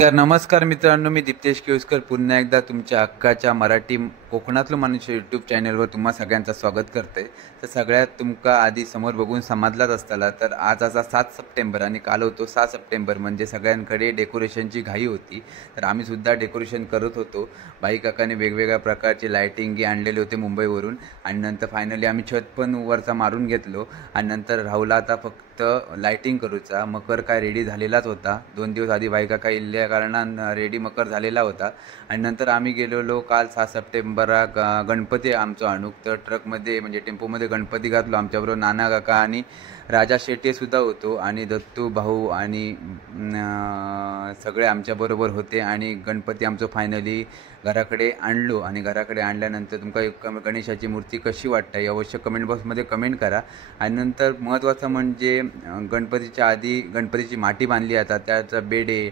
तर नमस्कार मित्रांनो, मी दीप्तेश केळुसकर पुन्हा एकदा तुमच्या हक्काच्या मराठी कोकणातलं माणूस यूट्यूब चॅनलवर तुम्हा सगळ्यांचं स्वागत करते. तर सगळ्यात तुमका आधी समोर बघून समजलाच असताला, तर आज असा 7 सप्टेंबर आणि काल होतो 6 सप्टेंबर, म्हणजे सगळ्यांकडे डेकोरेशनची घाई होती. तर आम्हीसुद्धा डेकोरेशन करत होतो. बाई काकाने वेगवेगळ्या प्रकारचे लायटिंगी आणलेले होते मुंबईवरून, आणि नंतर फायनली आम्ही छत पण वरचा मारून घेतलो. आणि नंतर राहुला आता फक्त लायटिंग करूचा. मकर काय रेडी झालेलाच होता, 2 दिवस आधी बाई काका इल्ल्या कारणानं रेडी मकर झालेला होता. आणि नंतर आम्ही गेलेलो काल 6 सप्टेंबराक गणपती आमचो आणूक. तर ट्रकमध्ये म्हणजे टेम्पोमध्ये गणपती घातलो. आमच्याबरोबर नाना काका आणि राजा शेट्टीसुद्धा होतो, आणि दत्तू भाऊ आणि सगळे आमच्याबरोबर होते. आणि गणपती आमचं फायनली घराकडे आणलो. आणि घराकडे आणल्यानंतर तुमका गणेशाची मूर्ती कशी वाटते अवश्य कमेंट बॉक्समध्ये कमेंट करा. आणि नंतर महत्त्वाचं म्हणजे गणपतीच्या आधी गणपतीची माटी बांधली आता, त्याचा बेडे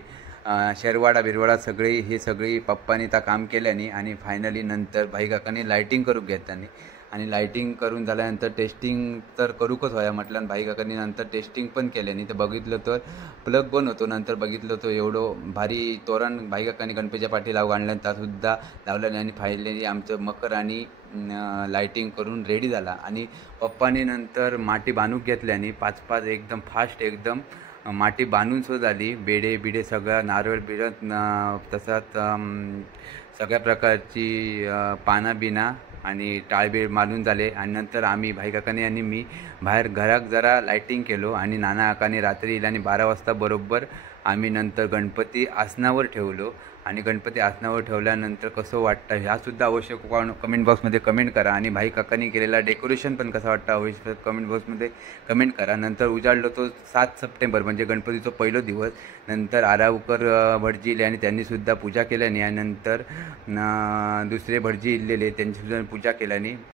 शेरवाडा बिरवाडा सगळी पप्पानी त्या काम केल्याने. आणि फायनली नंतर भाई काकांनी लायटिंग करून घेतानी, आणि लायटिंग करून झाल्यानंतर टेस्टिंग तर करूकच व्हाया म्हटलं. आणि भाई काकांनी नंतर टेस्टिंग पण केल्याने. तर बघितलं तर प्लग बंद होतो. नंतर बघितलं तो एवढं भारी तोरण भाई काकांनी गणपतीच्या पाठी लावून आणलं, त्यासुद्धा लावल्याने. आणि फायनली आमचं मकर आणि लायटिंग करून रेडी झाला. आणि पप्पाने नंतर माटी बांधून घेतल्याने 5-5 एकदम फास्ट एकदम माटी बांधून सुद्धा झाली. बेडे बिडे सगळं नारळ बिडत तसंच सगळ्या प्रकारची पानं बिना आणि टाळबीळ मारून झाले. आणि नंतर आम्ही भाई काकाने आणि मी बाहेर घरात जरा लायटिंग केलो. आणि नाना काकाने रात्री येईल आणि 12 वाजता बरोबर आम्ही नंतर गणपती आसनावर ठेवलो. आणि गणपती आसनावर ठेवल्यानंतर कसं वाटतं ह्यासुद्धा अवश्य कमेंट बॉक्समध्ये कमेंट करा. आणि भाई काकांनी केलेला डेकोरेशन पण कसं वाटतं अवश्य कमेंट बॉक्समध्ये कमेंट करा. नंतर उजाडलो तो 7 सप्टेंबर म्हणजे गणपतीचा पहिला दिवस. नंतर आरावकर भटजी इले आणि त्यांनीसुद्धा पूजा केल्याने. आणि नंतर दुसरे भटजी इलेले त्यांनीसुद्धा पूजा केल्याने.